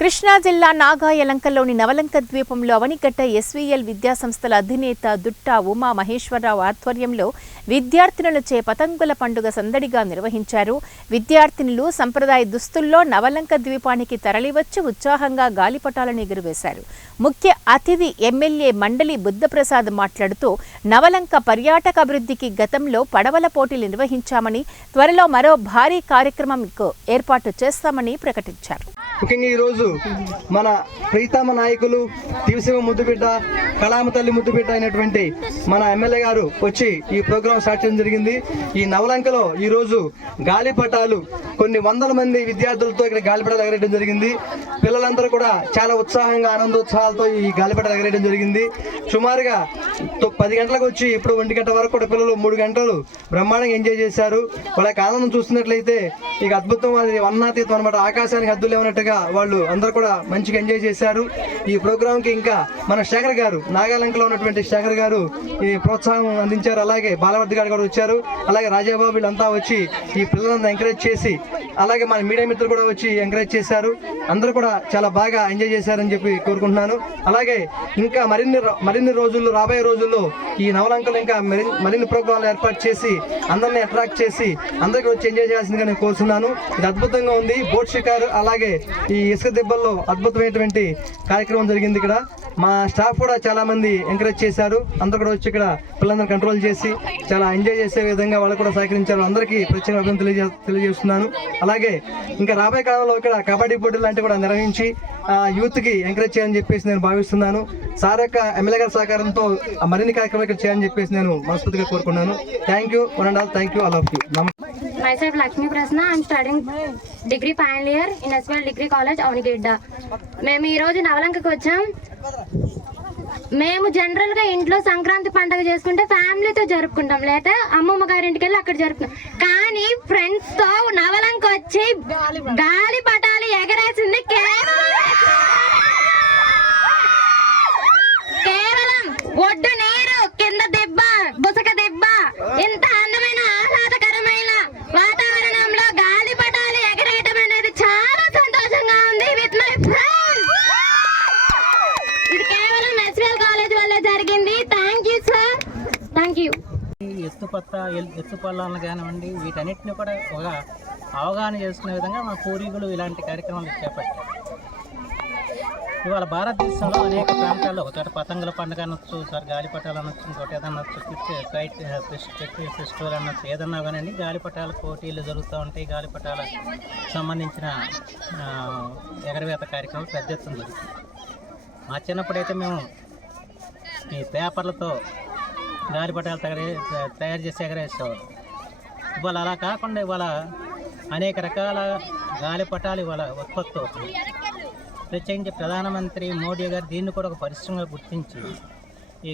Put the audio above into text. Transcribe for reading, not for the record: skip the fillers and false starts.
కృష్ణా జిల్లా నాగాయలంకలోని నవలంక ద్వీపంలో అవనిగడ్డ ఎస్వీఎల్ విద్యాసంస్థల అధినేత దుట్టా ఉమా మహేశ్వరరావు ఆధ్వర్యంలో విద్యార్థినులచే పతంగుల పండుగ సందడిగా నిర్వహించారు. విద్యార్థినులు సంప్రదాయ దుస్తుల్లో నవలంక ద్వీపానికి తరలివచ్చి ఉత్సాహంగా గాలిపటాలను ఎగురవేశారు. ముఖ్య అతిథి ఎమ్మెల్యే మండలి బుద్ధప్రసాద్ మాట్లాడుతూ నవలంక పర్యాటక అభివృద్ధికి గతంలో పడవల పోటీలు నిర్వహించామని, త్వరలో మరో భారీ కార్యక్రమంకు ఏర్పాటు చేస్తామని ప్రకటించారు. ముఖ్యంగా ఈరోజు మన ప్రీతమ నాయకులు దివిసీమ ముద్దుబిడ్డ, కళామ తల్లి ముద్దుబిడ్డ అయినటువంటి మన ఎమ్మెల్యే గారు వచ్చి ఈ ప్రోగ్రాం స్టార్ట్ చేయడం జరిగింది. ఈ నవలంకలో ఈరోజు గాలిపటాలు కొన్ని వందల మంది విద్యార్థులతో ఇక్కడ గాలిపటాలు ఎగరేయడం జరిగింది. పిల్లలందరూ కూడా చాలా ఉత్సాహంగా ఆనందోత్సాహాలతో ఈ గాలిపటాలు ఎగరేయడం జరిగింది. సుమారుగా 10 గంటలకు వచ్చి ఇప్పుడు 1 గంట వరకు కూడా పిల్లలు 3 గంటలు బ్రహ్మాండంగా ఎంజాయ్ చేశారు. వాళ్ళ ఆనందం చూస్తున్నట్లయితే ఇక అద్భుతం, అది వర్ణాతీతం అనమాట. ఆకాశానికి హద్దులు ఏమన్నట్టుగా వాళ్ళు అందరూ కూడా మంచిగా ఎంజాయ్ చేశారు. ఈ ప్రోగ్రామ్ కి ఇంకా మన శేఖర్ గారు, నాగాలంకలో ఉన్నటువంటి శేఖర్ గారు ఈ ప్రోత్సాహం అందించారు. అలాగే బాలవర్ధి గారు కూడా వచ్చారు. అలాగే రాజాబాబు వీళ్ళంతా వచ్చి ఈ పిల్లలంతా ఎంకరేజ్ చేసి, అలాగే మన మీడియా మిత్రులు కూడా వచ్చి ఎంకరేజ్ చేశారు. అందరూ కూడా చాలా బాగా ఎంజాయ్ చేశారని చెప్పి కోరుకుంటున్నాను. అలాగే ఇంకా మరిన్ని రోజుల్లో, రాబోయే రోజుల్లో ఈ నవలంకలు ఇంకా మరిన్ని ప్రోగ్రాంలు ఏర్పాటు చేసి అందరినీ అట్రాక్ట్ చేసి అందరికీ వచ్చి ఎంజాయ్ చేయాల్సిందిగా నేను కోరుతున్నాను. ఇది అద్భుతంగా ఉంది. బోట్ షికారు, అలాగే ఈ ఇసుక దెబ్బల్లో అద్భుతమైనటువంటి కార్యక్రమం జరిగింది. ఇక్కడ మా స్టాఫ్ కూడా చాలా మంది ఎంకరేజ్ చేశారు. అందరూ కూడా వచ్చి ఇక్కడ పిల్లలందరూ కంట్రోల్ చేసి చాలా ఎంజాయ్ చేసే విధంగా వాళ్ళు కూడా సహకరించారు. అందరికీ ప్రత్యేక అభినందనలు తెలియజేస్తున్నాను. అలాగే ఇంకా రాబోయే కాలంలో ఇక్కడ కబడ్డీ పోటీలు లాంటివి కూడా నిర్వహించి యూత్ కి ఎంకరేజ్ చేయాలని చెప్పేసి నేను భావిస్తున్నాను. సార్ యొక్క ఎమ్మెల్యే గారి సహకారంతో మరిన్ని కార్యక్రమాలు ఇక్కడ చేయాలని చెప్పేసి నేను మనస్ఫూర్తిగా కోరుకున్నాను. Thank you one and all. Thank you all of you. Myself Lakshmi Prasna. I'm studying degree final year in SVL Degree College, Avanigadda. మేము ఈ రోజు నవలంకకు వచ్చాం. మేము జనరల్ గా ఇంట్లో సంక్రాంతి పండుగ చేసుకుంటే ఫ్యామిలీతో జరుపుకుంటాం, లేదా అమ్మమ్మ గారింటికి వెళ్ళి అక్కడ జరుపుకుంటాం. కానీ ఫ్రెండ్స్ తో నవలంక వచ్చి గాలి పటాలు ఎగరేసింది కేవలం ఒడ్డు నీరు, కింద దిబ్బ, బుసక దిబ్బ, ఇంత అందమైన ఆహ్లాదకరమైన వాతావరణంలో గాలిపటాలు ఎగరేయటం అనేది చాలా సంతోషంగా ఉంది. విత్ మై ఫ్రెండ్స్, ఇది కేవలం ఎస్వీఎల్ కాలేజ్ వల్ల జరిగింది. Thank you sir, thank you. ఎత్తుపల్లాలను కానివ్వండి, వీటన్నిటిని కూడా ఒక అవగాహన చేసుకునే విధంగా మా పూర్వీకులు ఇలాంటి కార్యక్రమాలు చేపట్టారు. ఇవాళ భారతదేశంలో అనేక ప్రాంతాల్లో ఒకచోట పతంగుల పండుగ అనొచ్చు, సార్ గాలిపటాలు అనొచ్చు, ఇంకోటి ఏదన్నా కైట్ ఫెస్టివల్ అనొచ్చు, ఏదన్నా కానివ్వండి గాలిపటాల పోటీలు జరుగుతూ ఉంటాయి. గాలిపటాలకు సంబంధించిన ఎగరవేత కార్యక్రమాలు పెద్ద ఎత్తున జరుగుతుంది. మా చిన్నప్పుడైతే మేము ఈ పేపర్లతో గాలిపటాలు తయారు చేసి ఎగరేసేవాళ్ళు. ఇవాళ అలా కాకుండా ఇవాళ అనేక రకాల గాలిపటాలు ఇవాళ ఉత్పత్తి అవుతుంది. ప్రత్యేకించి ప్రధానమంత్రి మోడీ గారు దీన్ని కూడా ఒక పరిశ్రమగా గుర్తించి ఈ